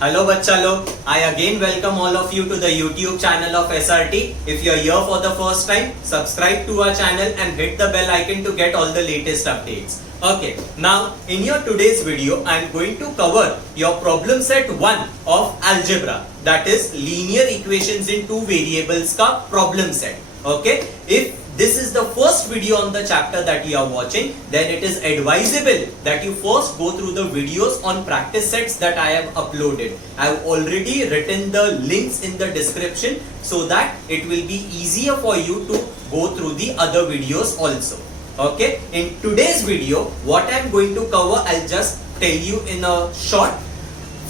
Hello bachcha log, I again welcome all of you to the YouTube channel of SRT. If you are here for the first time, subscribe to our channel and hit the bell icon to get all the latest updates. Okay, now in your today's video, I am going to cover your problem set 1 of algebra, that is linear equations in two variables ka problem set. Okay, if this is the first video on the chapter that you are watching, then it is advisable that you first go through the videos on practice sets that I have uploaded. I have already written the links in the description so that it will be easier for you to go through the other videos also. Okay, in today's video, what I am going to cover, I'll just tell you in a short.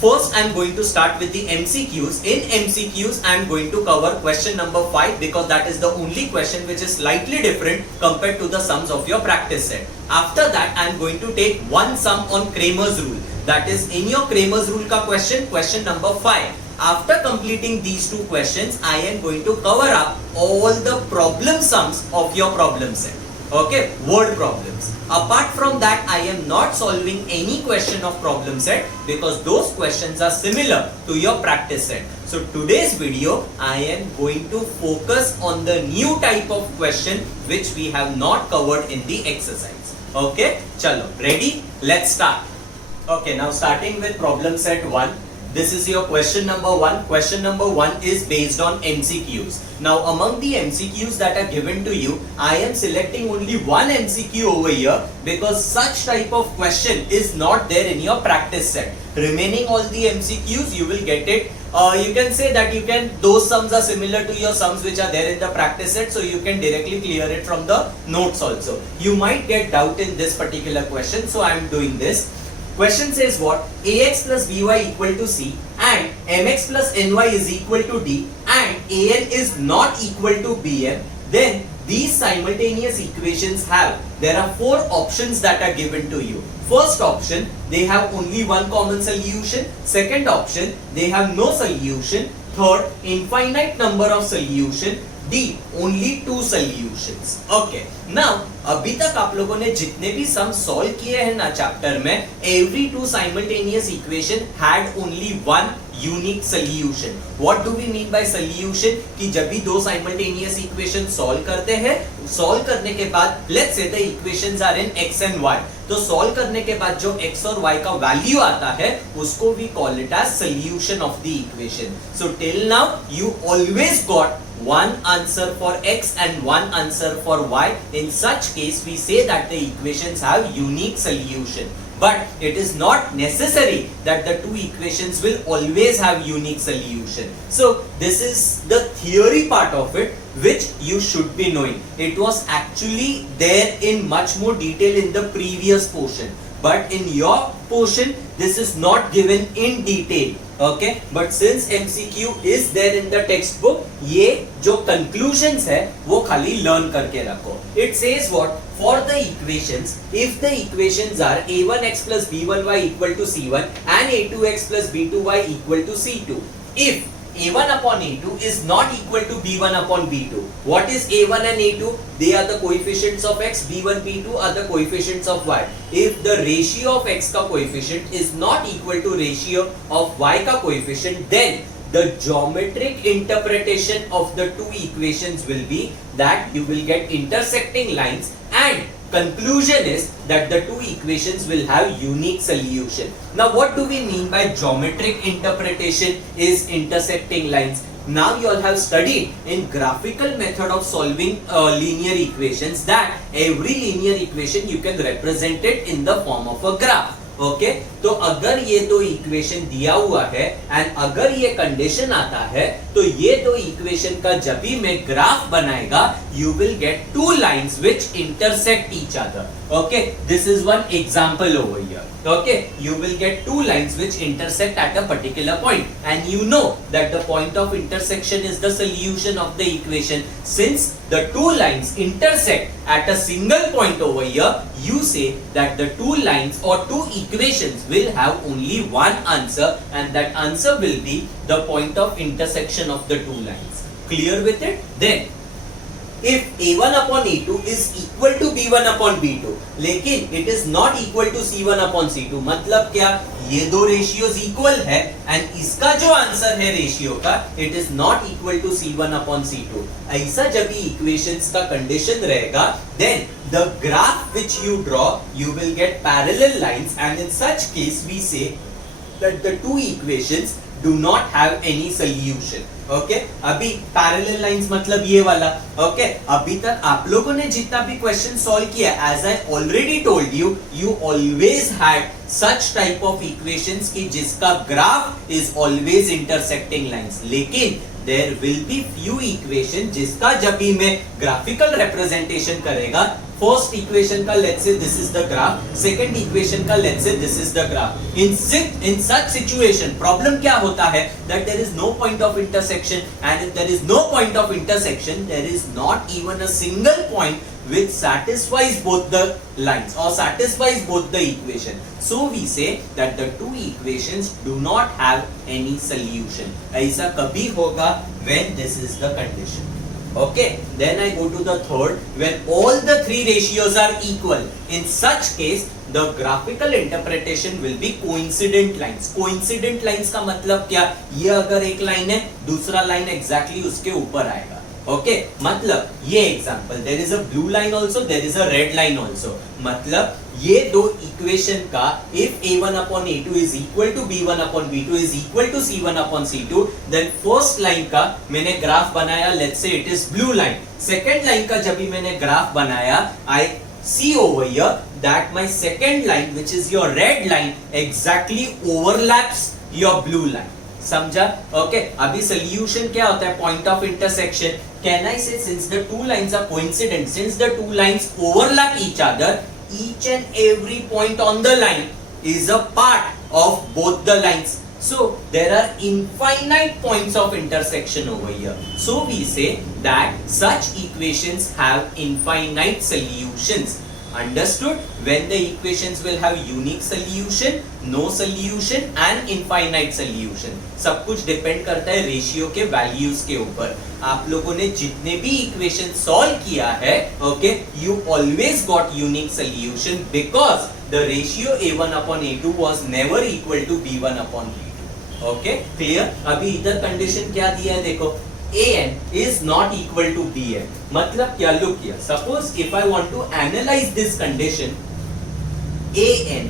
First, I am going to start with the MCQs. In MCQs, I am going to cover question number 5 because that is the only question which is slightly different compared to the sums of your practice set. After that, I am going to take one sum on Cramer's rule. That is in your Cramer's rule ka question number 5. After completing these two questions, I am going to cover up all the problem sums of your problem set. Okay, word problems. Apart from that, I am not solving any question of problem set because those questions are similar to your practice set. So today's video, I am going to focus on the new type of question which we have not covered in the exercise. Okay, chalo, ready? Let's start. Okay, now starting with problem set 1. This is your question number 1. Question number 1 is based on MCQs. Now among the MCQs that are given to you, I am selecting only one MCQ over here because such type of question is not there in your practice set. Remaining all the MCQs, you will get it. You can say that those sums are similar to your sums which are there in the practice set, so you can directly clear it from the notes also. You might get doubt in this particular question, so I am doing this. Question says what? Ax plus by equal to c and mx plus ny is equal to d and an is not equal to bm. Then these simultaneous equations there are 4 options that are given to you. First option, they have only one common solution. Second option, they have no solution. Third, infinite number of solution. D, only 2 solutions. Okay. Now, अभी तक आप लोगों ने जितने भी sum solve किए हैं ना चैप्टर में, every 2 simultaneous equation had only one unique solution. What do we mean by solution? कि जब भी 2 simultaneous equation solve करते हैं, solve करने के बाद, let's say the equations are in x and y. तो solve करने के बाद जो x और y का value आता है, उसको we call it as solution of the equation. So till now, you always got one answer for x and one answer for y. In such case, we say that the equations have unique solution. But it is not necessary that the 2 equations will always have unique solution. So this is the theory part of it which you should be knowing. It was actually there in much more detail in the previous portion. But in your portion, this is not given in detail. Okay, but since MCQ is there in the textbook, ये जो conclusions है वो खाली learn करके रखो. It says what? For the equations, if the equations are a1x plus b1y equal to c1 and a2x plus b2y equal to c2, if a1 upon a2 is not equal to b1 upon b2. What is a1 and a2? They are the coefficients of x, b1, b2 are the coefficients of y. If the ratio of x ka coefficient is not equal to ratio of y ka coefficient, then the geometric interpretation of the 2 equations will be that you will get intersecting lines and conclusion is that the 2 equations will have unique solution. Now what do we mean by geometric interpretation is intersecting lines? Now you all have studied in graphical method of solving linear equations that every linear equation you can represent it in the form of a graph. Okay तो अगर ये 2 equation दिया हुआ है and अगर ये condition आता है तो ये 2 इक्वेशन का जब भी मैं ग्राफ बनाएगा you will get 2 lines which intersect each other. Okay, this is one example over here. Okay, you will get 2 lines which intersect at a particular point and you know that the point of intersection is the solution of the equation. Since the 2 lines intersect at a single point over here, you say that the 2 lines or 2 equations will have only one answer and that answer will be the point of intersection of the 2 lines. Clear with it? Then if a1 upon a2 is equal to b1 upon b2, लेकिन it is not equal to c1 upon c2, मतलब क्या, ये दो ratios equal है and इसका जो answer है ratio का, it is not equal to c1 upon c2. ऐसा जब भी इक्वेशंस का कंडीशन रहेगा, then the graph which you draw, you will get parallel lines, and in such case we say that the two equations do not have any solution. Okay अभी parallel lines मतलब ये वाला. Okay अभी तक आप लोगों ने जितना भी क्वेश्चन सॉल्व किया, as I already told you, you always had such type of equations की जिसका graph is always intersecting lines. लेकिन there will be few equation जिसका जब भी मैं ग्राफिकल रिप्रेजेंटेशन करेगा, फर्स्ट इक्वेशन का let's say this is the graph, second equation का let's say this is the graph. In such situation problem क्या होता है, that there is no point of intersection, and if there is no point of intersection, there is not even a single point which satisfies both the lines or satisfies both the equation. So we say that the two equations do not have any solution. ऐसा कभी होगा when this is the condition. Okay, then I go to the third, when all the three ratios are equal. In such case, the graphical interpretation will be coincident lines. Coincident lines का मतलब क्या, ये अगर एक line है, दूसरा line exactly उसके ऊपर आएगा. ओके मतलब ये example, there is a blue line also, there is a red line also, मतलब ये दो इक्वेशन का if a1 upon a2 is equal to b1 upon b2 is equal to c1 upon c2, then first line का मैंने graph बनाया, let's say it is blue line. Second line का जब भी मैंने ग्राफ बनाया, आई see over here that my second line, which is your red line, exactly overlaps your blue line. समझा? Okay अभी सोल्यूशन क्या होता है, point of intersection. Can I say since the two lines are coincident, since the two lines overlap each other, each and every point on the line is a part of both the lines. So there are infinite points of intersection over here. So we say that such equations have infinite solutions. Understood? When the equations will have unique solution, no solution and infinite solution. सब कुछ depend करता है ratio के values के ऊपर. आप लोगों ने जितने भी इक्वेशन सॉल्व किया है, okay, you always got unique solution because the ratio a1 upon a2 was never equal to b1 upon b2. Okay clear. अभी इधर कंडीशन क्या दिया है देखो, an is not equal to bn, मतलब क्या, look here, suppose if I want to analyse this condition, an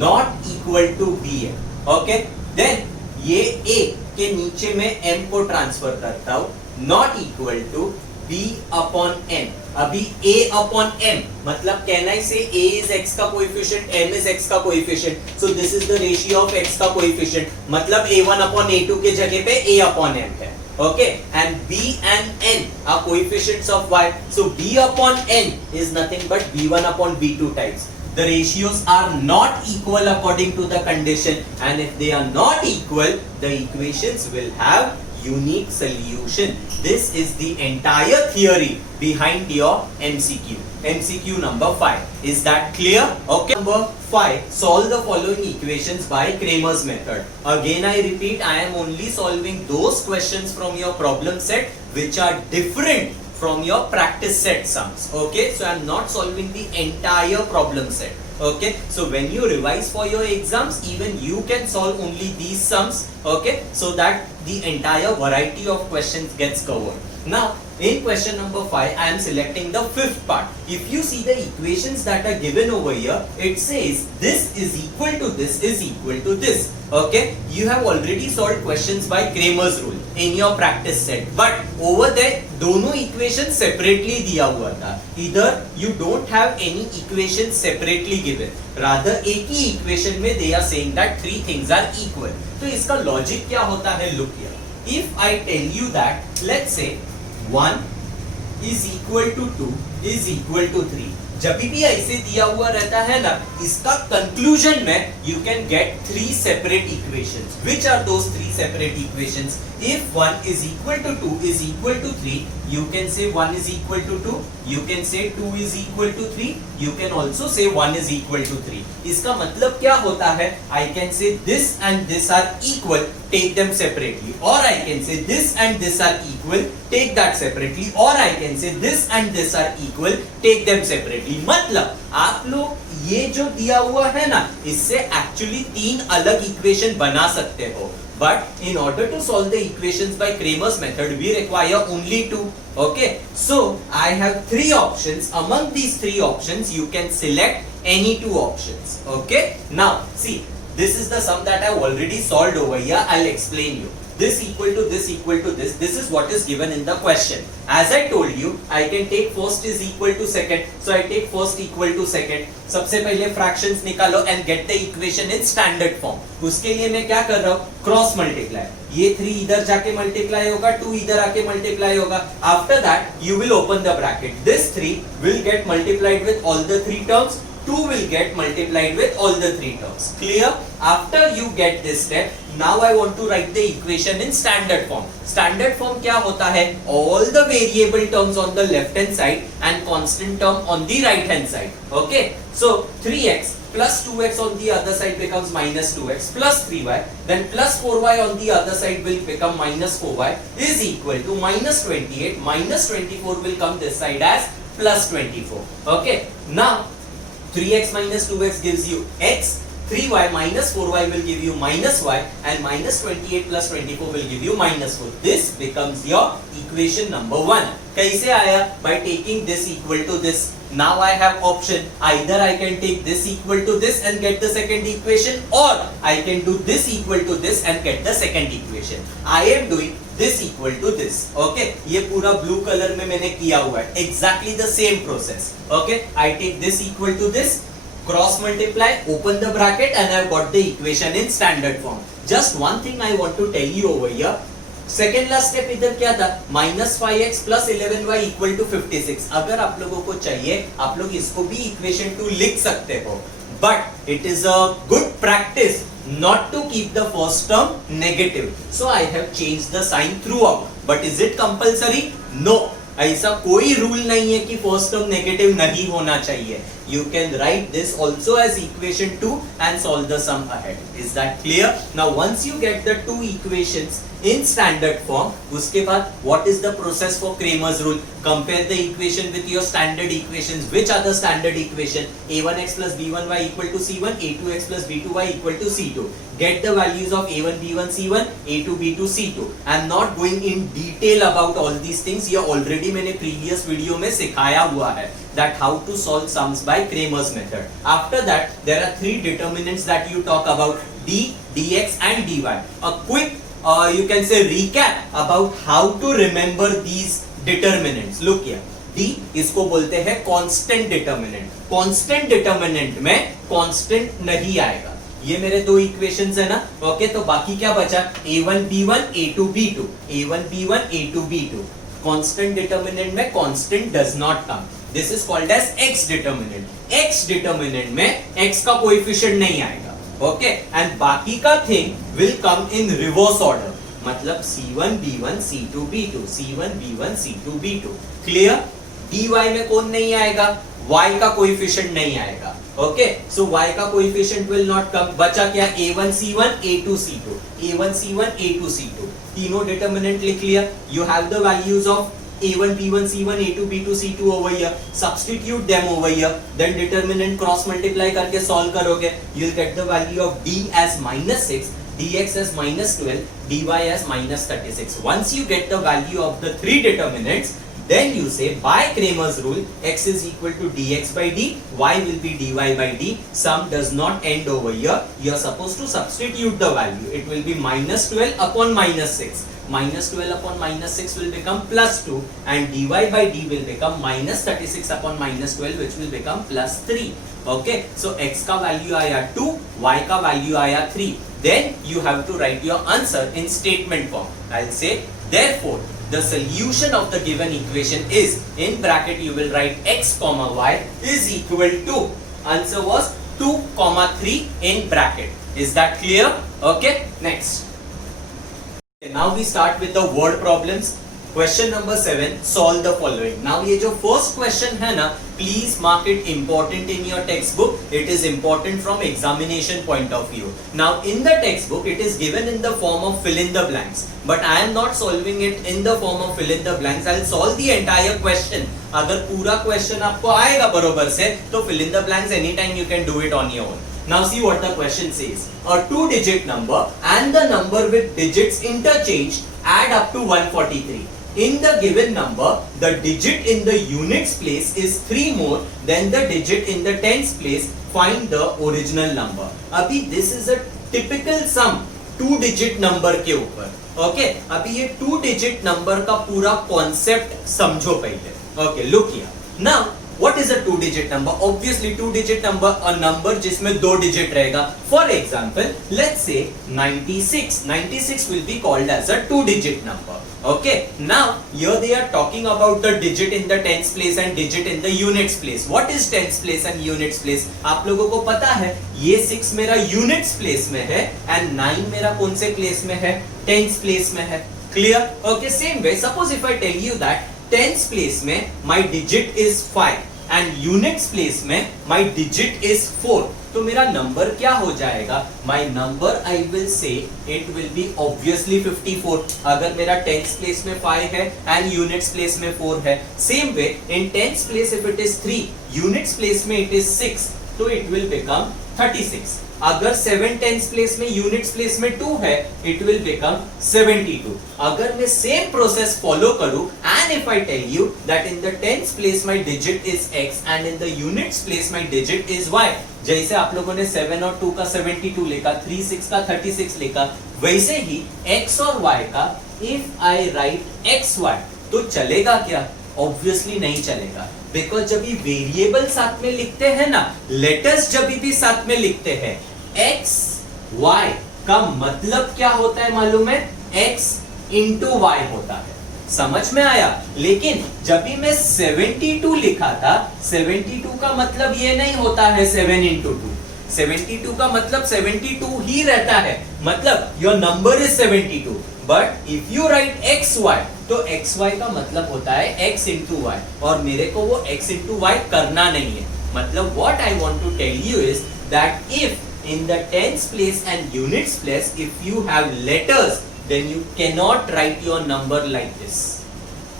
not equal to bn, okay, then ये a के नीचे में m को ट्रांसफर करता हूं, not equal to b upon n. अभी a upon m मतलब कैन आई से a is x का कोएफिशिएंट, m is x का coefficient, so this is the ratio of x का कोएफिशिएंट, मतलब a1 upon a2 के जगह पे a upon m है. Okay, and b and n are coefficients of y, so b upon n is nothing but b1 upon b2 times. The ratios are not equal according to the condition, and if they are not equal, the equations will have unique solution. This is the entire theory behind your MCQ. MCQ number 5. Is that clear? Okay. Number 5. Solve the following equations by Cramer's method. Again, I repeat, I am only solving those questions from your problem set which are different from your practice set sums. Okay. So I am not solving the entire problem set. Okay, so when you revise for your exams, even you can solve only these sums, okay, so that the entire variety of questions gets covered. Now in question number 5, I am selecting the fifth part. If you see the equations that are given over here, it says this is equal to this is equal to this. Okay, you have already solved questions by Cramer's rule in your practice set, but over there दोनों equations separately दिया हुआ था. Either you don't have any equations separately given, rather एक ही equation में they are saying that three things are equal. तो इसका logic क्या होता है? Look here. If I tell you that let's say 1 is equal to 2 is equal to 3, जब भी ऐसे दिया हुआ रहता है ना, इसका कंक्लूजन में you can get three separate equations. Which are those three separate equations? If 1 is equal to 2 is equal to 3, you can say 1 is equal to 2, you can say 2 is equal to 3, you can also say 1 is equal to 3. इसका मतलब क्या होता है? I can say this and this are equal, take them separately, or I can say this and this are equal, take that separately, or I can say this and this are equal, take them separately. मतलब आप लोग ये जो दिया हुआ है ना, इससे एक्चुअली 3 अलग इक्वेशन बना सकते हो. But in order to solve the equations by Cramer's method, we require only 2. Okay, so I have 3 options. Among these 3 options, you can select any 2 options. Okay, now see, this is the sum that I have already solved over here. I'll explain you. This equal to this equal to this. This is what is given in the question. As I told you, I can take first is equal to second. So I take first equal to second. सबसे पहले fractions निकालो and get the equation in standard form. उसके लिए मैं क्या कर रहा हूँ? Cross multiply. ये 3 इधर जाके multiply होगा, 2 इधर आके multiply होगा. After that, you will open the bracket. This 3 will get multiplied with all the 3 terms. 2 will get multiplied with all the 3 terms. Clear? After you get this step, now I want to write the equation in standard form. Standard form क्या होता है? All the variable terms on the left hand side and constant term on the right hand side. Okay? So 3x plus 2x on the other side becomes minus 2x plus 3y, then plus 4y on the other side will become minus 4y is equal to minus 28, minus 24 will come this side as plus 24. Okay? Now 3x minus 2x gives you x, 3y minus 4y will give you minus y, and minus 28 plus 24 will give you minus 4. This becomes your equation number 1. कैसे आया? By taking this equal to this. Now I have option. Either I can take this equal to this and get the second equation, or I can do this equal to this and get the second equation. I am doing this equal to this. Okay? ये पूरा blue color में मैंने किया हुआ है. Exactly the same process. Okay? I take this equal to this, cross multiply, open the bracket, and I've got the equation in standard form. Just one thing I want to tell you over here. Second last step इधर क्या था? Minus 5x plus 11y equal to 56. अगर आप लोगों को चाहिए, आप लोग इसको भी इक्वेशन 2 लिख सकते हो, but it is a good practice not to keep the first term negative. So I have changed the sign throughout. But is it compulsory? No. ऐसा कोई रूल नहीं है कि फर्स्ट टर्म नेगेटिव नहीं होना चाहिए. You can write this also as equation 2 and solve the sum ahead. Is that clear? Now once you get the 2 equations in standard form, उसके बाद what is the process for Cramer's rule? Compare the equation with your standard equations. Which are the standard equation? a1x plus b1y equal to c1, a2x plus b2y equal to c2. Get the values of a1 b1 c1, a2 b2 c2. I am not going in detail about all these things. ये already मैंने previous video में सिखाया हुआ है that how to solve sums by Cramer's method. After that, there are 3 determinants that you talk about: d, dx and dy. A quick you can say recap about how to remember these determinants. Look here. d इसको बोलते हैं constant determinant. Constant determinant में constant नहीं आएगा. ये मेरे 2 equations है ना. ओके, तो बाकी क्या बचा? a1 b1 a2 b2, a1 b1 a2 b2. Constant determinant में constant does not come. This is called as x determinant. x determinant में x का कोएफिशिएंट नहीं आएगा. ओके, एंड बाकी का thing will come in reverse order. मतलब c1 b1 c2 b2, c1 b1 c2 b2. Clear? dy में कौन नहीं आएगा? y का कोएफिशिएंट नहीं आएगा. ओके, सो y का कोएफिशिएंट विल नॉट कम. बचा क्या? a1 c1 a2 c2, a1 c1 a2 c2. तीनों डिटरमिनेंट लिख लिया. You have the values of a1 b1 c1 a2 b2 c2 over here. Substitute them over here. Then determinant cross multiply करके solve करोगे. You'll get the value of d as minus 6, dx as minus 12, dy as minus 36. Once you get the value of the 3 determinants, then you say by Cramer's rule, x is equal to dx by d, y will be dy by d. Sum does not end over here. You are supposed to substitute the value. It will be minus 12 upon minus 6. Minus 12 upon minus 6 will become plus 2, and dy by d will become minus 36 upon minus 12, which will become plus 3. Okay, so x का value आया 2, y का value आया 3. Then you have to write your answer in statement form. I'll say, therefore, the solution of the given equation is, in bracket you will write x comma y is equal to, answer was 2 comma 3 in bracket. Is that clear? Okay, next. Now we start with the word problems. Question number 7, solve the following. Now ये जो first question है ना, please mark it important in your text book. It is important from examination point of view. Now in the text book it is given in the form of fill in the blanks, but I am not solving it in the form of fill in the blanks. I'll solve the entire question. अगर पूरा question आपको आएगा बरोबर से, तो fill in the blanks anytime you can do it on your own. Now see what the question says. A 2-digit number and the number with digits interchanged add up to 143. In the given number, the digit in the units place is 3 more than the digit in the tens place. Find the original number. अभी this is a typical sum 2-digit number के ऊपर. Okay? अभी ये 2-digit number का पूरा concept समझो पहले. Okay, look here. Now what is a 2-digit number? Obviously 2-digit number a number जिसमें 2 digit रहेगा. For example, let's say 96. 96 will be called as a 2-digit number. Okay. Now here they are talking about the digit in the tens place and digit in the units place. What is tens place and units place? आप लोगों को पता है ये 6 मेरा units place में है and 9 मेरा कौन से place में है? Tens place में है. Clear? Okay. Same way, suppose if I tell you that tens place में my digit is 5 and units place में my digit is 4, तो मेरा नंबर क्या हो जाएगा? My number I will say it will be obviously 54. अगर मेरा tens place में 5 है and units place में 4 है. Same way in tens place if it is 3, units place में it is 6, तो it will become 36. अगर 7 tens place में units place में 2 है, it will become 72. अगर मैं same process follow करूं and if I tell you that in the tens place my digit is x and in the units place my digit is y, जैसे आप लोगों ने 7 और 2 का 72 लिखा, 3 6 का 36 लिखा, वैसे ही x और y का if I write xy, तो चलेगा क्या? Obviously नहीं चलेगा. बिकॉज जब भी वेरिएबल साथ में लिखते हैं ना, लेटर्स जब भी साथ में लिखते हैं, x y का मतलब क्या होता है मालूम है? x इंटू y होता है. समझ में आया? लेकिन जब भी मैं 72 लिखा था, 72 का मतलब ये नहीं होता है 7 इंटू 2. 72 का मतलब 72 ही रहता है, मतलब your number is 72. But if you write X Y, तो एक्स वाई का मतलब होता है x इंटू वाई, और मेरे को वो x इंटू वाई करना नहीं है. मतलब what I want to tell you is that if in the tens place and units place if you have letters, then you cannot write your number like this.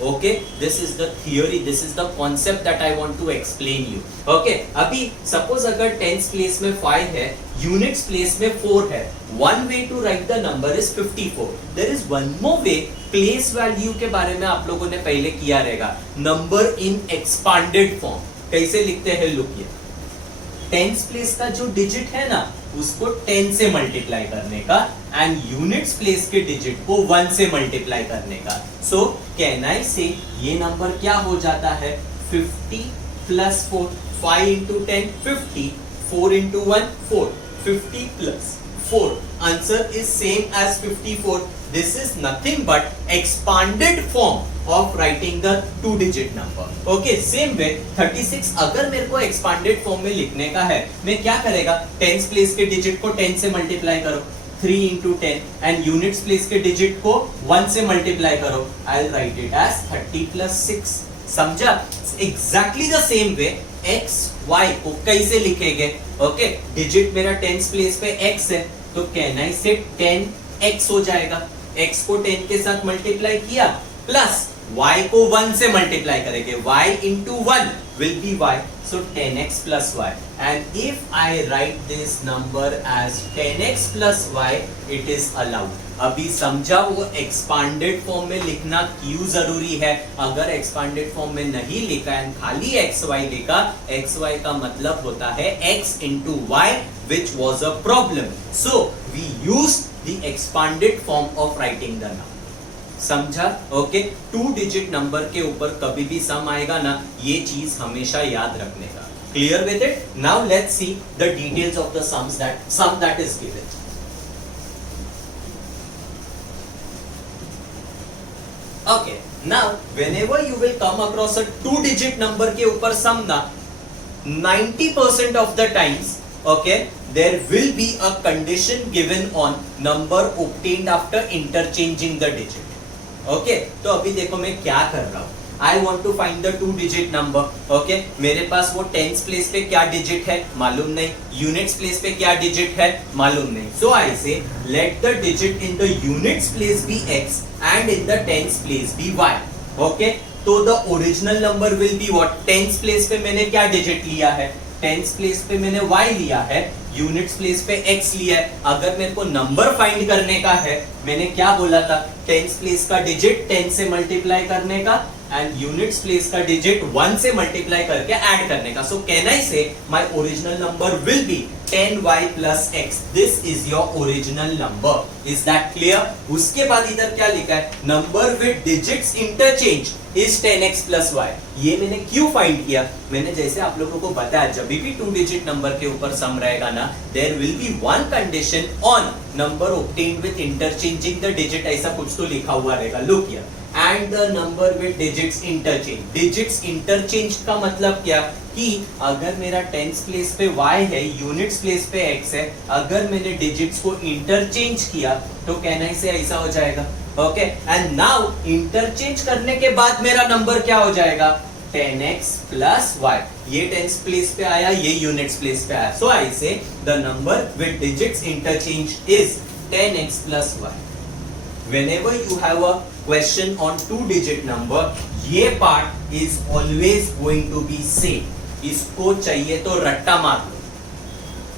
Okay, this is the theory, this is the concept that I want to explain you. Okay, अभी suppose अगर tens place में 5 है, units place में 4 है, one way to write the number is 54. There is one more way. place value के बारे में आप लोगों ने पहले किया रहेगा. number in expanded form कैसे लिखते हैं? look here, टेंस प्लेस का जो डिजिट है ना, उसको 10 से मल्टीप्लाई करने का एंड यूनिट्स प्लेस के डिजिट को 1 से मल्टीप्लाई करने का. सो कैन आई से ये नंबर क्या हो जाता है? 50 plus 4, 5 into 10 50, 4 into 1 4, 50 plus 4. Answer is same as 54. This is nothing but expanded form of writing the 2-digit number. Okay, same way 36 अगर मेरे को expanded form में लिखने का है, मैं क्या करेगा? tens place के digit को 10 से multiply करो, 3 into 10, and units place के digit को 1 से multiply करो. I'll write it as 30 plus 6. समझा? Exactly the same way x y को कैसे लिखेंगे? Okay, digit मेरा tens place पे x है, तो can I say 10x हो जाएगा. x को 10 के साथ मल्टीप्लाई किया, प्लस y को 1 से मल्टीप्लाई करेंगे, y into 1 will be y, so 10x plus y. And if I write this number as 10x plus y, it is allowed. अभी समझा वो एक्सपांडेड फॉर्म में लिखना क्यों जरूरी है? अगर एक्सपांडेड फॉर्म में नहीं लिखा है, खाली xy लिखा, xy का मतलब होता है x into y, which was a problem. So we used the expanded form of writing the number. समझा? ओके, 2-digit नंबर के ऊपर कभी भी सम आएगा ना, ये चीज हमेशा याद रखने का. Clear with it? Now let's see the details of the sum that is given. Okay, now whenever you will come across a 2-digit number के ऊपर sum ना, 90% of the times, okay, there will be a condition given on number obtained after interchanging the digit. ओके तो अभी देखो मैं क्या कर रहा हूँ, I want to find the 2 digit number. Okay मेरे पास वो टेंस प्लेस पे क्या डिजिट है मालूम नहीं, यूनिट्स प्लेस पे क्या डिजिट है मालूम नहीं। So I say let the digit in the units place be x and in the tens place be y। Okay तो the original number will be what, tens place पे मैंने क्या digit लिया है, टेंस प्लेस पे मैंने y लिया है, यूनिट्स प्लेस पे x लिया है। अगर मेरे को नंबर फाइंड करने का है, मैंने क्या बोला था, टेंस प्लेस का डिजिट 10 से मल्टीप्लाई करने का एंड यूनिट्स प्लेस का डिजिट 1 से मल्टीप्लाई करके ऐड करने का। सो कैन आई से my original number will B 10y plus x. This is your original number. Is that clear? उसके बाद इधर क्या लिखा है, number with digits interchange is 10x plus y. ये मैंने क्यों फाइंड किया, मैंने जैसे आप लोगों को बताया जब भी 2 डिजिट नंबर के ऊपर सम रहेगा ना, there will be one condition on number obtained with interchanging the digit, ऐसा कुछ तो लिखा हुआ रहेगा। Look here, and the number with digits interchange. Digits interchange का मतलब क्या कि अगर मेरा टेंस प्लेस पे y है, यूनिट्स प्लेस पे x है, अगर मैंने डिजिट्स को इंटरचेंज किया तो कैन आई से ऐसा हो जाएगा। ओके एंड नाउ इंटरचेंज करने के बाद मेरा नंबर क्या हो जाएगा, 10x plus y। ये टेंस प्लेस पे आया, ये यूनिट्स प्लेस पे आया। सो आई से the number with digits interchange is 10x plus y। Whenever you have a question on 2 digit number, ये part is always going to be same। इसको चाहिए तो रट्टा मार लो,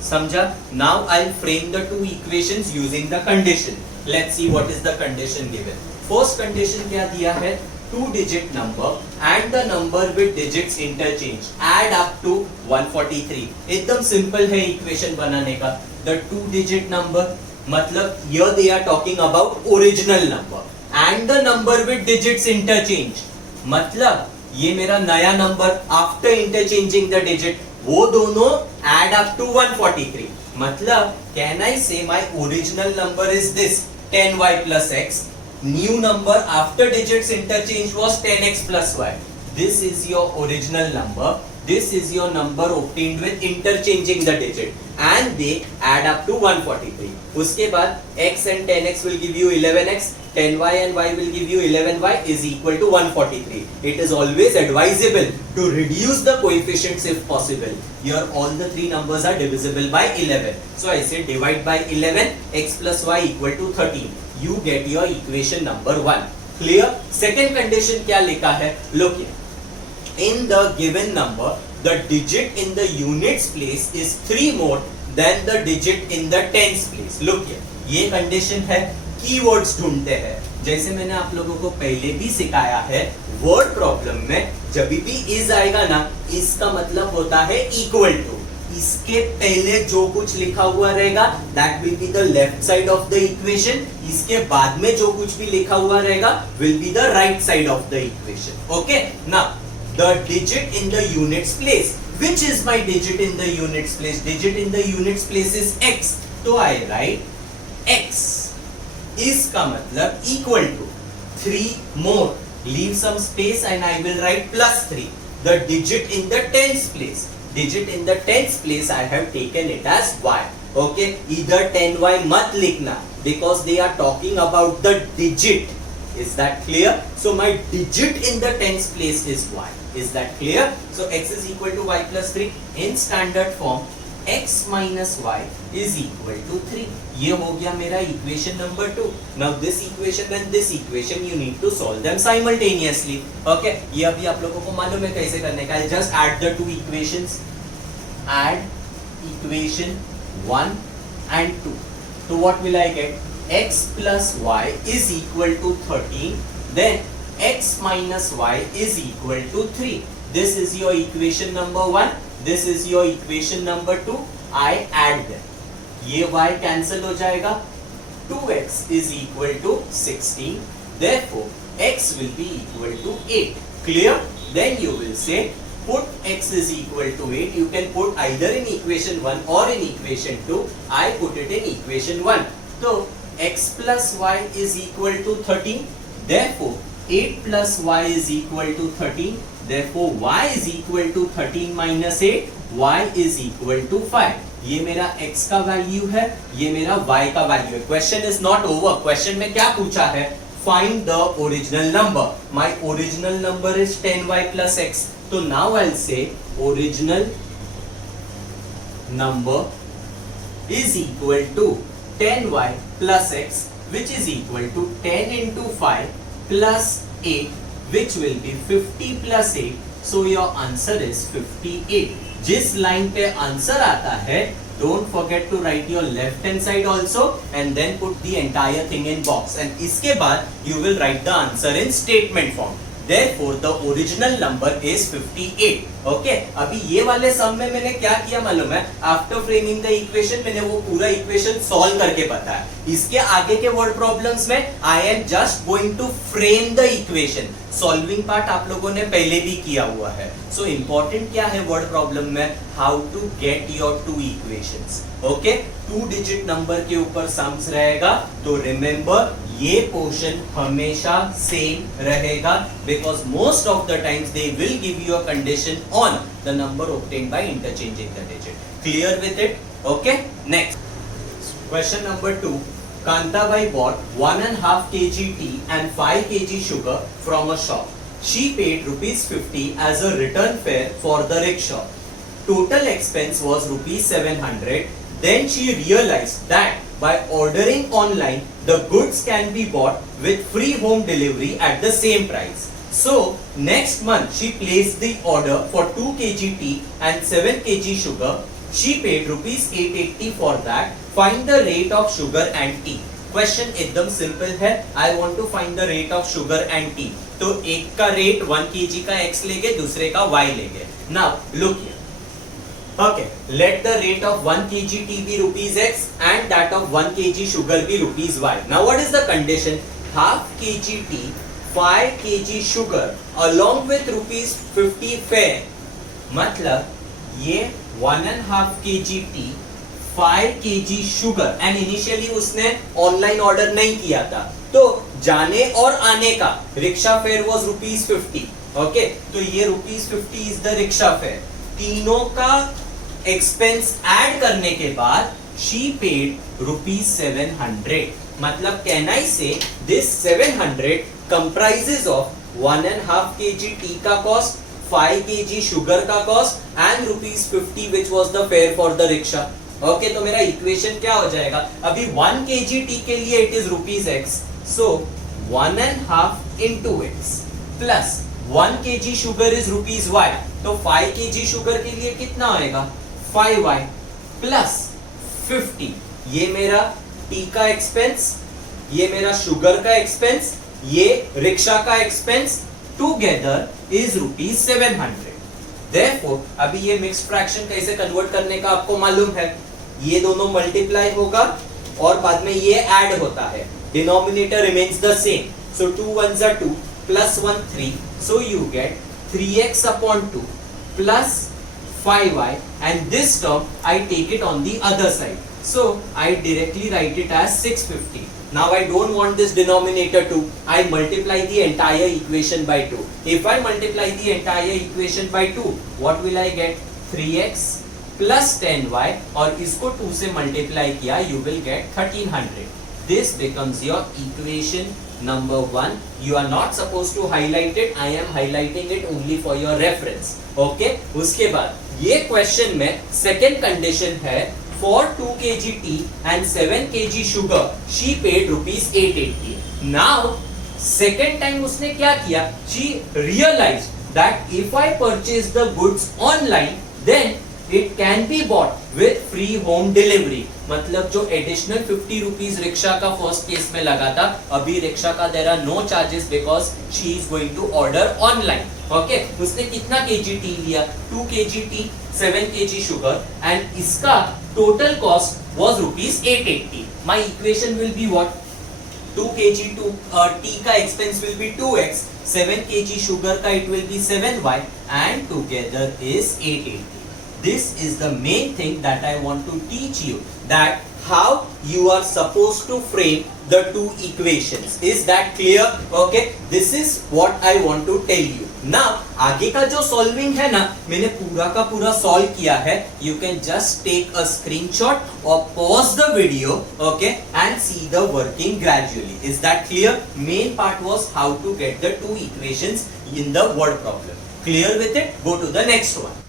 समझा। Now I'll frame the 2 equations using the condition. Let's see what is the condition given. First condition क्या दिया है, 2 digit number and the number with digits interchange add up to 143। एकदम simple है equation बनाने का। The 2 digit number मतलब here they are talking about original number and the number with digits interchange, मतलब ये मेरा नया number after interchanging the digit, वो दोनों एड अप टू 143। मतलब कैन आई से my original number is this 10y plus x, new number after digits interchange was 10x plus y। This is your original number, this is your number obtained with interchanging the digit and they add up to 143। उसके बाद x and 10x will give you 11x, 10y and y will give you 11y is equal to 143। It is always advisable to reduce the coefficients if possible। Here all the 3 numbers are divisible by 11। So I say divide by 11, x plus y equal to 13। You get your equation number 1। Clear? Second condition क्या लिखा है, look here। In the given number, the digit in the units place is 3 more than the digit in the tens place। Look here, ये condition है, keywords ढूंढते हैं। जैसे मैंने आप लोगों को पहले भी सिखाया है, word problem में जब भी is आएगा ना, इसका मतलब होता है equal to। इसके पहले जो कुछ लिखा हुआ रहेगा that will be the left side of the equation। इसके बाद में जो कुछ भी लिखा हुआ रहेगा will be the right side of the equation। Okay, now the digit in the units place, which is my digit in the units place, digit in the units place is x। तो I write x इसका मतलब equal to 3 more, leave some space and I will write plus 3। the digit in the tens place, digit in the tens place I have taken it as y। okay, either 10y मत लिखना because they are talking about the digit। Is that clear? So my digit in the tens place is y। Is that clear? So x is equal to y plus 3। In standard form, x minus y is equal to 3। ये हो गया मेरा equation number 2। Now this equation and this equation you need to solve them simultaneously। Okay? ये अभी आप लोगों को मालूम है कैसे करने का। I'll just add the 2 equations। Add equation 1 and 2। So what will I get? X plus y is equal to 13, then x minus y is equal to 3। This is your equation number 1, this is your equation number 2। I add them, ये y cancel हो जाएगा, 2x is equal to 16, therefore x will be equal to 8। Clear? Then you will say put x is equal to 8, you can put either in equation 1 or in equation 2। I put it in equation 1। So x plus y is equal to 13, therefore 8 plus y is equal to 13, therefore y is equal to 13 minus 8, y is equal to 5। ये मेरा x का value है, ये मेरा y का value है। Question is not over. Question में क्या पूछा है, find the original number. My original number is 10y plus x. So now I'll say original number is equal to 10y plus x, which is equal to 10 into 5 plus 8, which will be 50 plus 8. So your answer is 58. जिस line पे answer आता है, don't forget to write your left hand side also and then put the entire thing in box, and इसके बाद you will write the answer in statement form. Therefore the original number is 58. Okay, अभी ये वाले सम में मैंने क्या किया मालूम है? After framing the equation मैंने वो पूरा equation solve करके बताया. इसके आगे के word problems में I am just going to frame the equation. Solving part आप लोगों ने पहले भी किया हुआ है. So important क्या है word problem में? How to get your two equations. Okay, 2-digit number के ऊपर sums रहेगा, तो remember ये पोर्शन हमेशा सेम रहेगा, because most of the times they will give you a condition on the number obtained by interchanging the digit. Clear with it? Okay, next question number 2. Kantabai bought 1.5 kg tea and 5 kg sugar from a shop. She paid rupees 50 as a return fare for the rickshaw. Total expense was rupees 700. Then she realized that by ordering online, the goods can be bought with free home delivery at the same price. So, next month she placed the order for 2 kg tea and 7 kg sugar. She paid rupees 880 for that. Find the rate of sugar and tea. Question एकदम simple है. I want to find the rate of sugar and tea. तो एक का rate 1 kg का x लेंगे, दूसरे का y लेंगे. Now, look here. Okay, let the rate of 1 kg tea be rupees x and that of 1 kg sugar be rupees y. Now what is the condition? Half kg tea, 5 kg sugar along with rupees 50 fare. मतलब ये 1.5 kg tea, 5 kg sugar and initially उसने online order नहीं किया था, तो जाने और आने का rickshaw fair was rupees 50. Okay, तो ये rupees 50 is the rickshaw fair. तीनों का एक्सपेंस ऐड करने के बाद she paid rupees 700. मतलब can I say this 700 comprises of 1.5 kg tea का cost, 5 kg sugar का cost and rupees 50 which was the fare for the rickshaw. Okay, तो मेरा इक्वेशन क्या हो जाएगा? अभी 1 kg tea के लिए it is rupees x, so 1.5 into x plus 1 kg sugar is rupees y, तो 5 kg sugar के लिए कितना आएगा? 5y plus 50. ये मेरा टी का एक्सपेंस, ये मेरा शुगर का एक्सपेंस, ये रिक्शा का expense, together is rupees 700. Therefore, अभी ये मिक्स्ड फ्रैक्शन कैसे कन्वर्ट करने का आपको मालूम है. ये दोनों मल्टीप्लाई होगा और बाद में ये ऐड होता है. Denominator remains the same, so 2 1s are 2 plus 1 3, so you get 3x upon 2 plus 5y, and this term I take it on the other side, so I directly write it as 650. Now I don't want this denominator 2, I multiply the entire equation by 2. If I multiply the entire equation by 2, what will I get? 3x plus 10y, और इसको 2 से multiply किया, you will get 1300. This becomes your equation number 1. You are not supposed to highlight it. I am highlighting it only for your reference. Okay? उसके बाद ये question में second condition है, for 2 kg tea and 7 kg sugar she paid rupees 880. Now second time उसने क्या किया? She realized that if I purchase the goods online, then it can be bought with free home delivery. मतलब जो additional 50 rupees rickshaw का first case में लगा था, अभी रिक्शा का there are no charges because she is going to order online. Okay, उसने कितना केजी टी लिया? 2 KG tea, 7 KG sugar, and इसका total cost was rupees 880. My equation will be what? 2 kg tea का expense will be 2x, 7 kg sugar का it will be 7y, and together is 880. This is the main thing that I want to teach you, that how you are supposed to frame the two equations. Is that clear? Okay, this is what I want to tell you. ना आगे का जो solving है ना, मैंने पूरा का पूरा सॉल्व किया है. You can just take a screenshot और pause the video, okay, and see the working gradually. Is that clear? Main part was how to get the two equations in the word problem. Clear with it? Go to the next one.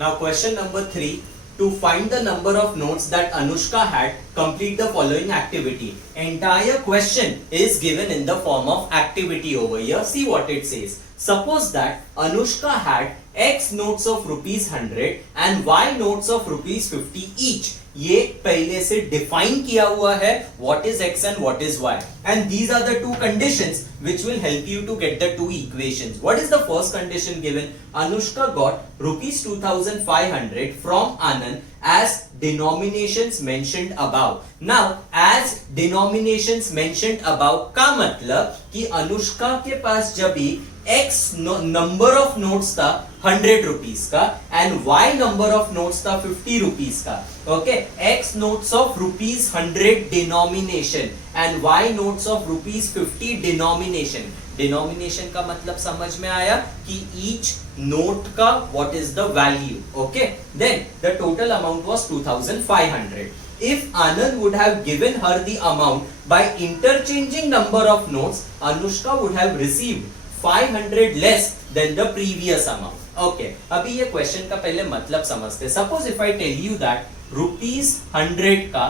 Now question number 3. To find the number of notes that Anushka had, complete the following activity. Entire question is given in the form of activity over here. See what it says. Suppose that Anushka had X notes of rupees 100 and Y notes of rupees 50 each. ये पहले से define किया हुआ है what is X and what is Y, and these are the two conditions which will help you to get the two equations. What is the first condition given? Anushka got rupees 2500 from Anand as denominations mentioned above. Now as denominations mentioned above का मतलब कि अनुष्का के पास जब भी X number of notes था 100 rupees का and Y number of notes था 50 rupees का. Okay, X notes of rupees 100 denomination and Y notes of rupees 50 denomination. Denomination का मतलब समझ में आया कि ईच नोट का what is the value. Okay, then the total amount was 2500. If Anand would have given her the amount by interchanging number of notes, Anushka would have received 500 less than the previous amount. Okay, अभी ये question का पहले मतलब समझते. Suppose if I tell you that rupees 100 का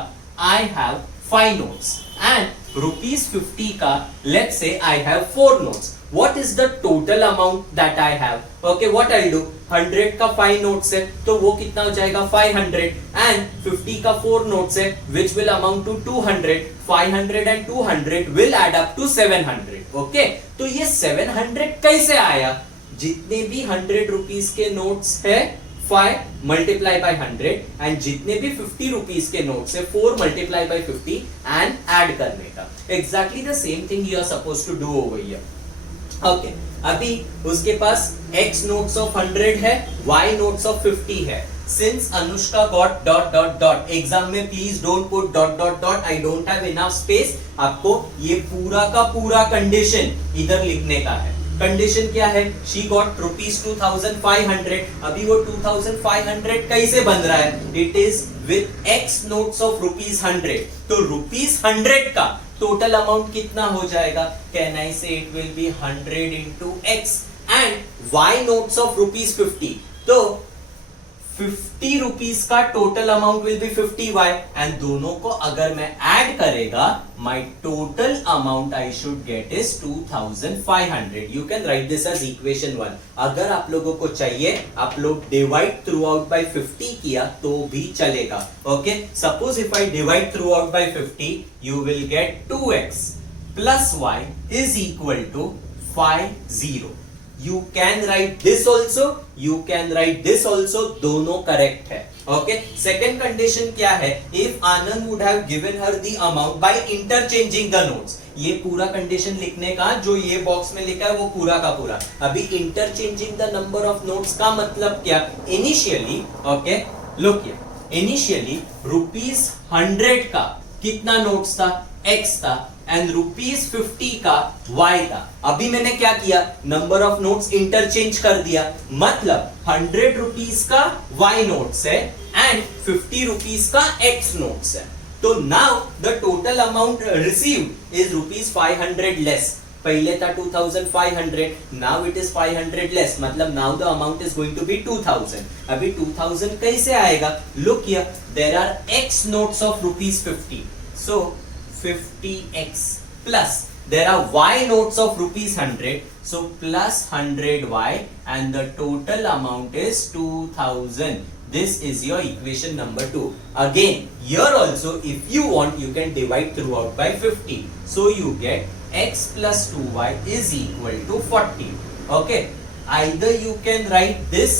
I have 5 notes and rupees 50 का let's say I have 4 notes. What is the total amount that I have? Okay, what I'll do? 100 का 5 notes है तो वो कितना हो जाएगा 500 and 50 का 4 notes है which will amount to 200. 500 and 200 will add up to 700. Okay, तो ये 700 कैसे आया? जितने भी 100 रुपीस के नोट्स है 5 मल्टीप्लाई बाय 100 एंड जितने भी 50 रुपीस के नोट्स है 4 मल्टीप्लाई बाय 50 एंड ऐड करने का. Exactly the same thing you are suppose to do over here. Okay, अभी उसके पास X नोट्स ऑफ 100 है, Y नोट्स ऑफ 50 है. Since Anushka got dot dot dot, exam में please don't put dot dot dot, I don't have enough space. आपको ये पूरा का पूरा कंडीशन इधर लिखने का है. कंडीशन क्या है? She got rupees 2500. अभी वो 2500 कैसे बन रहा है? It is with X notes of rupees 100. तो रुपीज 100 का टोटल अमाउंट कितना हो जाएगा? Can I say it will be 100 into X and Y notes of rupees 50. तो 50 रुपीज का total amount will be 50Y and दोनों को अगर मैं ऐड करेगा my total amount I should get is 2500. You can write this as equation 1. अगर आप लोगों को चाहिए आप लोग डिवाइड थ्रू आउट बाय 50 किया तो भी चलेगा. Okay, suppose if I divide through out by 50 you will gate 2X plus Y is equal to 50. You can write this also, you can write this also, दोनों correct है. Okay, second condition क्या है? If Anand would have given her the amount by interchanging the notes. ये पूरा condition लिखने का जो ये बॉक्स में लिखा है वो पूरा का पूरा. अभी interchanging the number of notes का मतलब क्या? Initially, okay, look here. Initially rupees 100 का कितना नोट्स था? X था एंड रुपीज 50 का Y था. अभी मैंने क्या किया? नंबर ऑफ नोट्स इंटरचेंज कर दिया. मतलब 100 रुपीज का Y नोट्स है एंड 50 रुपीज का X नोट्स है. तो now the total amount received is rupees 500 less. पहले था 2500, नाउ इट इज 500 लेस. मतलब now the amount is going to be 2000. अभी 2000 कैसे आएगा? Look here, there are X notes of rupees 50. So 50X plus there are Y notes of rupees 100, so plus 100Y and the total amount is 2000. This is your equation number 2. Again here also if you want you can divide throughout by 50, so you get X plus 2Y is equal to 40. Okay, either you can write this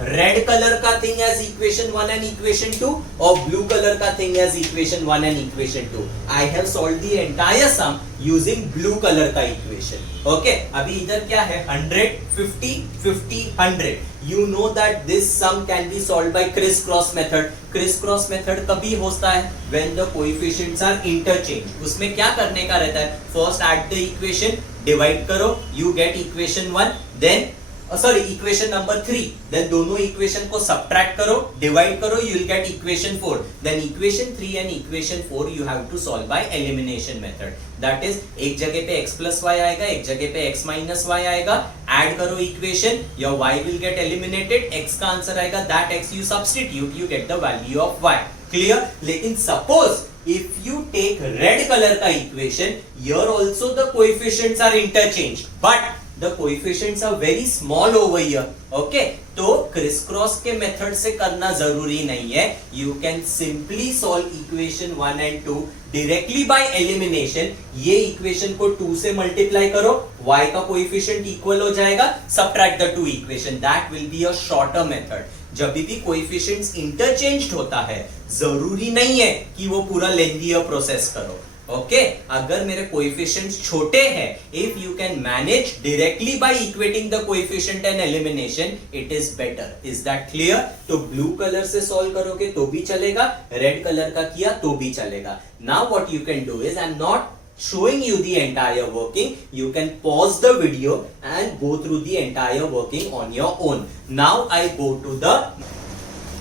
red colour का thing as equation 1 and equation 2 और blue colour का thing as equation 1 and equation 2. I have solve the entire sum using blue colour का equation. Okay, अभी इधर क्या है? 100 50 50 100. You know that this sum can be solved by criss-cross method. Criss-cross method कभी होता है? When the coefficients are interchanged. उसमें क्या करने का रहता है? First add the equation, divide करो, you get equation 1, then equation number 3, then दोनों इक्वेशन को सब्ट्रैक्ट करो, डिवाइड करो, you will get equation 4, then equation 3 and equation 4 you have to solve by elimination method, that is एक जगह पे x plus Y आएगा, एक जगह पे x माइनस वाई आएगा, ऐड करो equation, your y will get eliminated, x का आंसर आएगा, that x you substitute, you get the value of y, clear. लेकिन suppose if you take red colour का equation, here also the coefficients are interchange, but the coefficients are very small over here, okay, तो criss cross के method से करना जरूरी नहीं है, you can simply solve equation 1 and 2 directly by elimination, ये equation को 2 से मल्टीप्लाई करो, y का कोएफिशिएंट इक्वल हो जाएगा, subtract the two equation, that will be a shorter method। जब भी कोएफिशिएंट्स इंटरचेंज्ड होता है, जरूरी नहीं है कि वो पूरा लेंथी प्रोसेस करो, ओके अगर मेरे कोएफिशिएंट्स छोटे हैं, if you can manage directly by equating the coefficient and elimination, it is better, is that clear. तो ब्लू कलर से सॉल्व करोगे तो भी चलेगा, रेड कलर का किया तो भी चलेगा। Now what you can do is, I am not showing you the entire working, you can pause the video and go through the entire working on your own। Now I go to the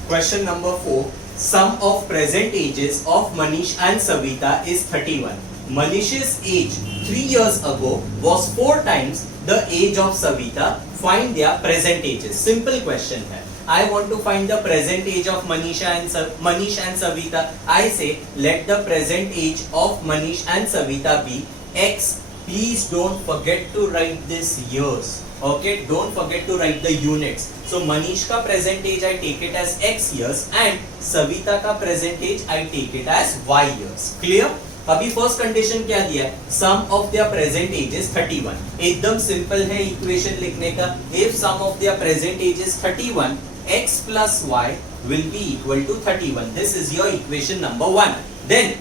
question number 4, sum of present ages of Manish and Savita is 31. Manish's age 3 years ago was 4 times the age of Savita, find their present ages। Simple question है, I want to find the present age of Manish and Savita। I say let the present age of Manish and Savita be X। Please don't forget to write this years, okay, don't forget to write the units। So Manish का present age I take it as X years and Savita का present age I take it as Y years, clear। अभी first condition क्या दिया है, sum of their present age is 31, एकदम simple है equation लिखने का, if sum of their present age is 31, x plus y will be equal to 31, this is your equation number 1। then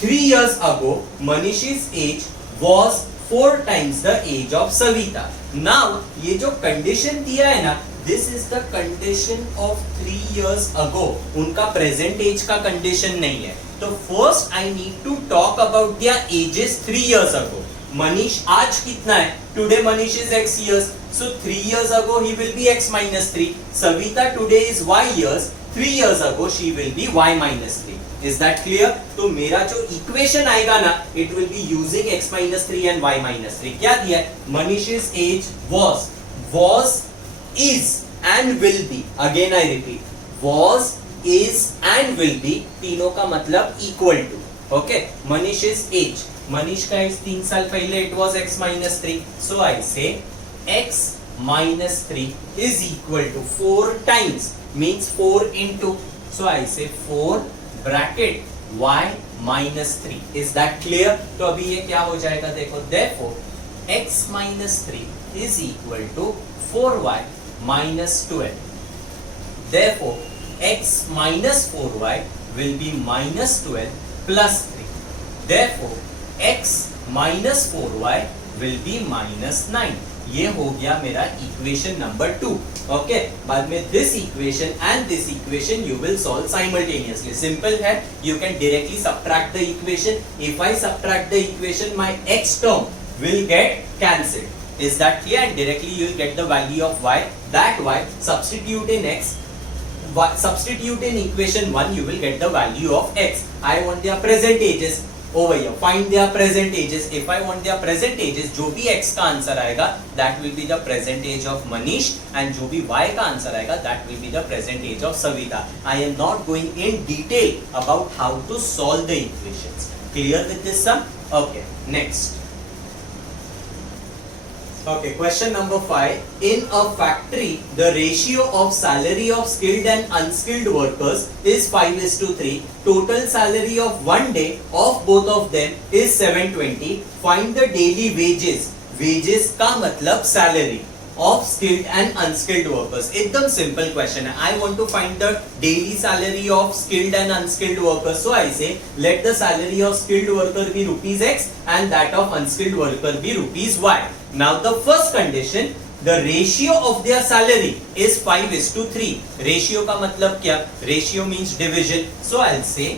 3 years ago Manish's age was 4 times the age of Savita। now ये जो condition दिया है ना, this is the condition of 3 years ago, उनका present age का condition नहीं है। तो first I need to talk about their ages 3 years ago। Manish आज कितना है, today Manish is x years, so 3 years ago he will be x minus 3। Savita today is y years, 3 years ago she will be y minus 3। is that clear? तो मेरा जो equation आएगा ना, it will be using x minus 3 and y minus 3। क्या दिया है, Manish's age was, is and will be, again I repeat, was, is and will be, तीनों का मतलब equal to, okay। Manish's age, Manish का एज 3 साल पहले it was x minus 3, so I say x minus 3 is equal to 4 times, means 4 into, so I say 4 bracket y minus 3। is that clear? तो अभी ये क्या हो जाएगा देखो, therefore x minus 3 is equal to 4y minus 12, therefore x minus 4y will be minus 12 plus 3, therefore x minus 4y will be minus 9। ये हो गया मेरा इक्वेशन नंबर 2, ओके। बाद में this equation and this equation you will solve simultaneously, simple है, you can directly subtract the equation, if I subtract the equation my x term will get cancelled, is that clear? and directly you will get the value of y, that y substitute in x, substitute in equation 1, you will get the value of x। I want their present ages over here, find their present ages। if I want their present ages, जो भी x का answer आएगा that will be the present age of Manish, and जो भी y का answer आएगा that will be the present age of Savita। I am not going in detail about how to solve the equations, clear with this sum? okay, next, okay, question number 5, in a factory the ratio of salary of skilled and unskilled workers is 5:3, total salary of one day of both of them is 720, find the daily wages, wages का मतलब salary of skilled and unskilled workers। एकदम simple question है, I want to find the daily salary of skilled and unskilled workers, so I say let the salary of skilled worker be rupees x and that of unskilled worker be rupees y। now the first condition, the ratio of their salary is 5:3। ratio का मतलब क्या, ratio means division, so I'll say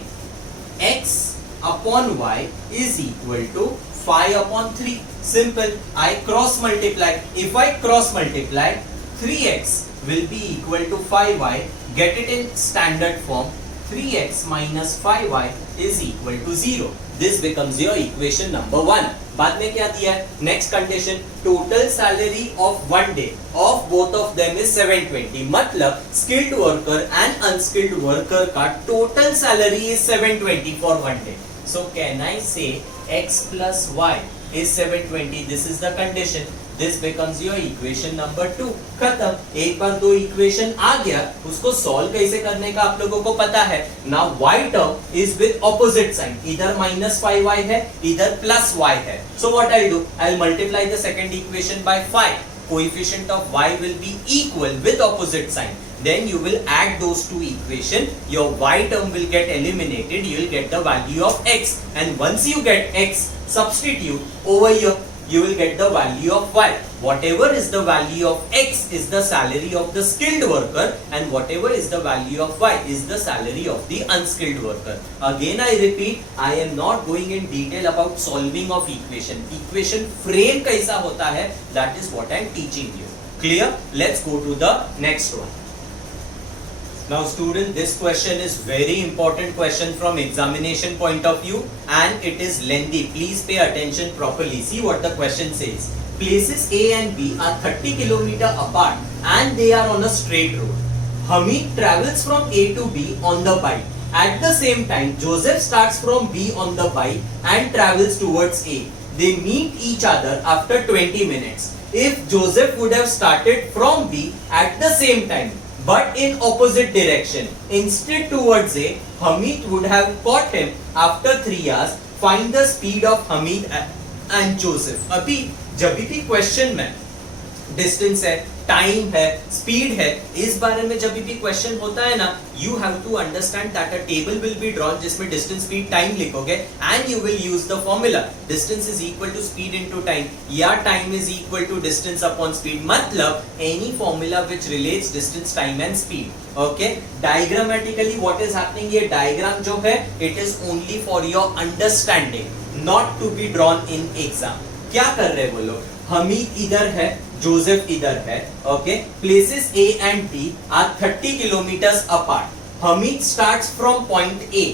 x upon y is equal to 5/3। Simple. I cross multiply. If I cross multiply, 3x will be equal to 5y. Get it in standard form. 3x minus 5y is equal to 0. This becomes your equation number 1. बाद में क्या दिया है? Next condition, total salary of one day of both of them is 720. मतलब skilled worker and unskilled worker का total salary is 720 for one day. So can I say x plus y is 720? This is the condition. This becomes your equation number 2. खत्म. एक बार दो equation आ गया, उसको solve कैसे करने का आप लोगों को पता है. Now y term is with opposite sign. इधर minus 5y है, इधर plus y है. So what I'll do? I'll multiply the second equation by 5. Coefficient of y will be equal with opposite sign. Then you will add those two equations. Your y term will get eliminated. You will get the value of x. And once you get x, substitute over here. You will get the value of y. Whatever is the value of x is the salary of the skilled worker, and whatever is the value of y is the salary of the unskilled worker. Again I repeat, I am not going in detail about solving of equation. Equation frame कैसा होता है, that is what I am teaching you. Clear? Let's go to the next one. Now student, this question is very important question from examination point of view and it is lengthy. Please pay attention properly. See what the question says. Places A and B are 30 km apart and they are on a straight road. Hamid travels from A to B on the bike. At the same time, Joseph starts from B on the bike and travels towards A. They meet each other after 20 minutes. If Joseph would have started from B at the same time, but in opposite direction, instead towards A, Hamid would have caught him after 3 hours. Find the speed of Hamid and Joseph. अभी जब भी question में distance है, time है, speed है, इस बारे में जब भी क्वेश्चन होता है ना, you have to understand that a table will be drawn जिसमें डिस्टेंस, स्पीड, टाइम लिखोगे and you will use the formula distance is equal to speed into time या time is equal to distance upon speed. मतलब any formula which relates distance, time and speed. Okay, diagrammatically what is happening, ये diagram जो है it is only for your understanding, not to be drawn in exam. क्या कर रहे वो लोग? हमीद इधर है, जोसेफ इधर है. Okay, places A and B are 30 kilometers apart. Hamid starts from point A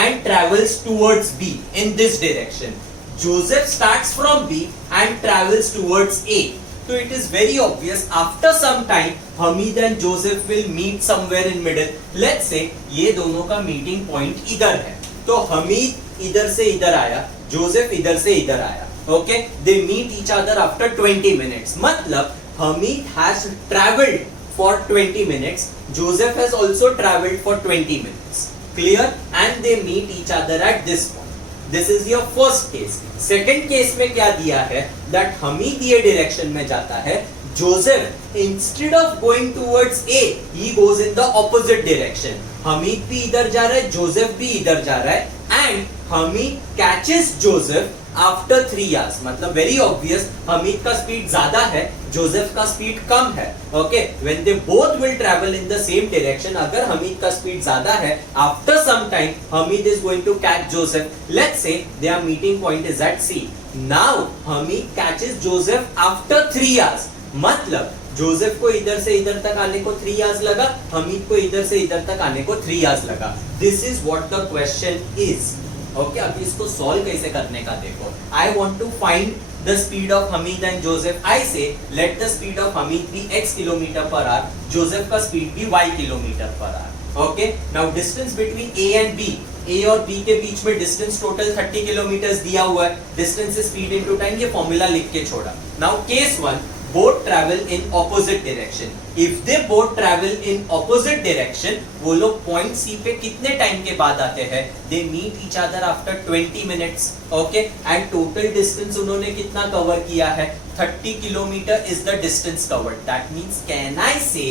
and travels towards B in this direction. Joseph starts from B and travels towards A. So it is very obvious after some time Hamid and Joseph will meet somewhere in middle. Let's say ये दोनों का meeting point इधर है, तो हमीद इधर से इधर आया, जोसेफ इधर से इधर आया. Okay, they meet each other after 20 minutes. मतलब Hamid has travelled for 20 minutes. Joseph has also travelled for 20 minutes. Clear? And they meet each other at this point. This is your first case. Second case में क्या दिया है? That Hamid ये direction में जाता है. Joseph instead of going towards A, he goes in the opposite direction. Hamid भी इधर जा रहा है, Joseph भी इधर जा रहा है, and Hamid catches Joseph after 3 hours. मतलब very obvious, हमीद का स्पीड ज्यादा है, जोसेफ का स्पीड कम है. Okay, when they both will travel in the same direction, अगर हमीद का स्पीड ज्यादा है, after some time Hamid is going to catch Joseph. Let's say their meeting point is at C. Now Hamid catches Joseph after 3 hours. मतलब Joseph को इधर से इधर तक आने को 3 hours लगा, हमीद को इधर से इधर तक आने को 3 hours लगा. This is what the question is. Okay, अभी इसको सॉल्व कैसे करने का देखो. I want to find the speed of Hamid and Joseph. I say let the speed of Hamid be x kilometre per hour, Joseph का स्पीड भी y kilometre per hour. Okay, now distance between A and B, A और B के बीच में distance total 30 kilometre दिया हुआ है. Distance is speed into time, ये फॉर्मूला लिख के छोड़ा. Now case 1, both travel in opposite direction. If they both travel in opposite direction, वो लोग point C पे कितने टाइम के बाद आते हैं? They meet each other after 20 minutes. Okay, and total distance उन्होंने कितना कवर किया है? 30 kilometer is the distance covered. That means can I say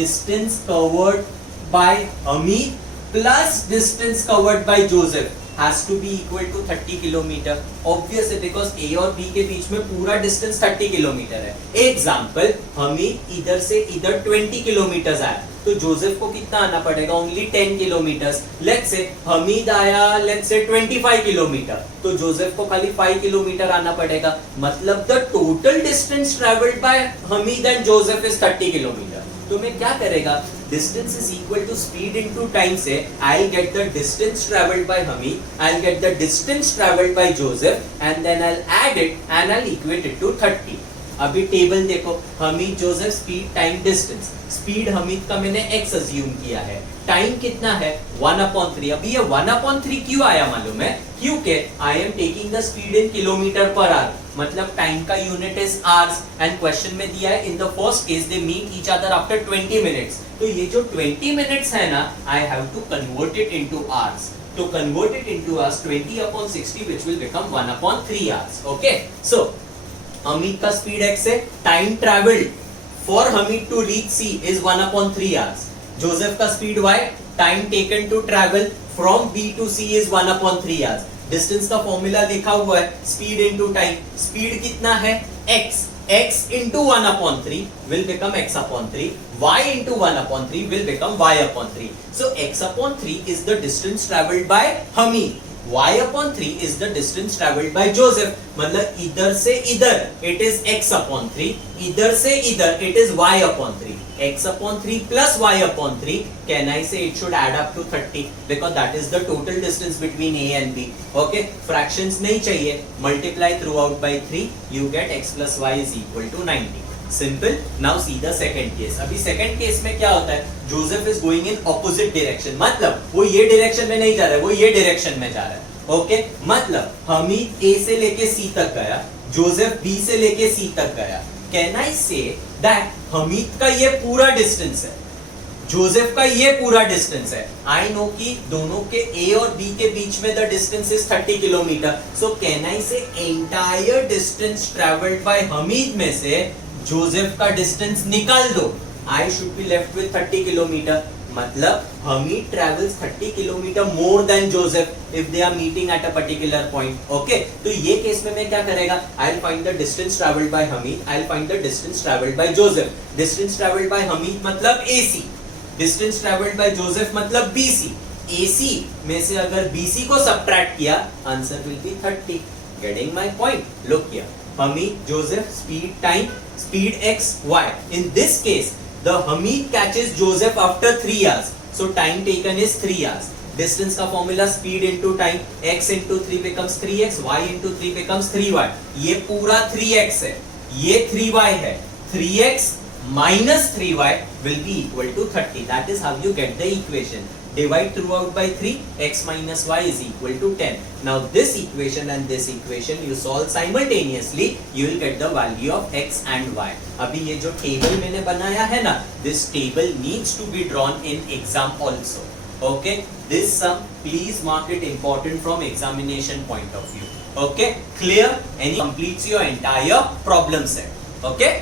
distance covered by Hamid plus distance covered by Joseph has to be equal to 30 kilometer. Obviously because A और B के बीच में पूरा distance 30 kilometer है. Example, Hamid इधर से इधर 20 kilometers आया, तो जोसेफ को कितना आना पड़ेगा, only 10 kilometres. Let's say Hamid आया लेट्स से 25 किलोमीटर, तो जोसेफ को खाली 5 किलोमीटर आना पड़ेगा, मतलब the total distance travelled by Hameed and Joseph is 30 kilometre. तो मैं क्या करेगा, distance is equal to speed into time से I will get the distance travelled by Hameed, I will get the distance travelled by Joseph and then I will add it and I will equate it to 30। अभी table देखो, Hameed Joseph speed time distance, speed Hameed का मैंने x assume किया है, time कितना है 1/3। अभी ये 1/3 क्यों आया मालूम है, क्योंकि I am taking the speed in kilometre per hour, मतलब टाइम का unit is hours and question में दिया है in the first case they meet each other after 20 minutes. तो ये जो 20 मिनट्स है ना, I have to convert it into hours, तो convert it into hours 20/60 which will become 1/3 hours। Okay, so Hameed का स्पीड x है, time travelled for Hamid to reach C is 1/3 hours। Joseph का speed y, time taken to travel from b to c is 1/3 hours। Distance का formula लिखा हुआ है, speed into time, speed कितना है x, x into 1/3 will become x/3, y into 1/3 will become y/3। So x/3 is the distance traveled by Hamid, y/3 is the distance traveled by Joseph। मतलब इधर से इधर it is x/3, इधर से इधर it is y/3, x/3 plus y/3, can I say it should add up to 30 because that is the total distance between a and b। okay, fractions नहीं चाहिए, multiply throughout by 3 you get x plus y is equal to 90। Simple. Now see the second case. अभी second case में क्या होता है, Joseph is going in opposite direction, मतलब वो ये डायरेक्शन में नहीं जा रहा है, वो ये डायरेक्शन में जा रहा है। ओके, मतलब हमीद ए से लेके सी तक गया, जोसेफ बी से लेके सी तक गया। Can I say that Hamid का ये पूरा डिस्टेंस है, जोसेफ का ये पूरा डिस्टेंस है। आई नो कि दोनों के ए और बी के बीच में the distance is 30 kilometre. So can I say entire distance travelled by Hameed में से जोसेफ का डिस्टेंस निकाल दो, I should be left with 30 kilometre. मतलब Hameed travels 30 kilometre more than Joseph if they are meeting at a particular point. Okay, तो ये case में मैं क्या करेगा, I will find the distance travelled by Hameed, I will find the distance travelled by Joseph. Distance travelled by Hamid मतलब AC, distance travelled by Joseph मतलब BC। AC में से अगर BC को सब्ट्रैक्ट किया, answer will be 30। Getting my point? Look here, Hamid, Joseph, speed, time, speed x, y. In this case, the Hamid catches Joseph after 3 hours. So time taken is 3 hours. Distance का formula speed into time, x into 3 becomes 3x, y into 3 becomes 3y. ये पूरा 3x है, ये 3y है। 3x minus 3y will be equal to 30. That is how you get the equation. Divide throughout by 3, x minus y is equal to 10. Now this equation and this equation you solve simultaneously, you will get the value of x and y. अभी ये जो table मैंने बनाया है ना, this table needs to be drawn in exam also. Okay, this sum please mark it important from examination point of view. Okay, clear? Any completes your entire problem set. Okay.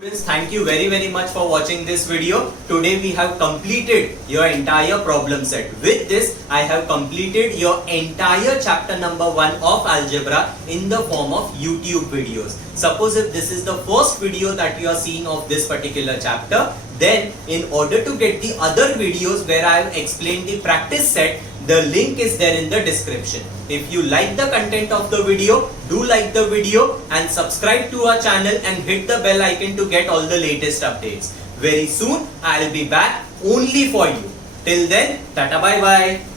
Friends, thank you very much for watching this video. Today we have completed your entire problem set. With this, I have completed your entire chapter number 1 of algebra in the form of YouTube videos. Suppose if this is the first video that you are seeing of this particular chapter, then in order to get the other videos where I have explained the practice set, the link is there in the description. If you like the content of the video, do like the video and subscribe to our channel and hit the bell icon to get all the latest updates. Very soon, I'll be back only for you. Till then, tata bye bye.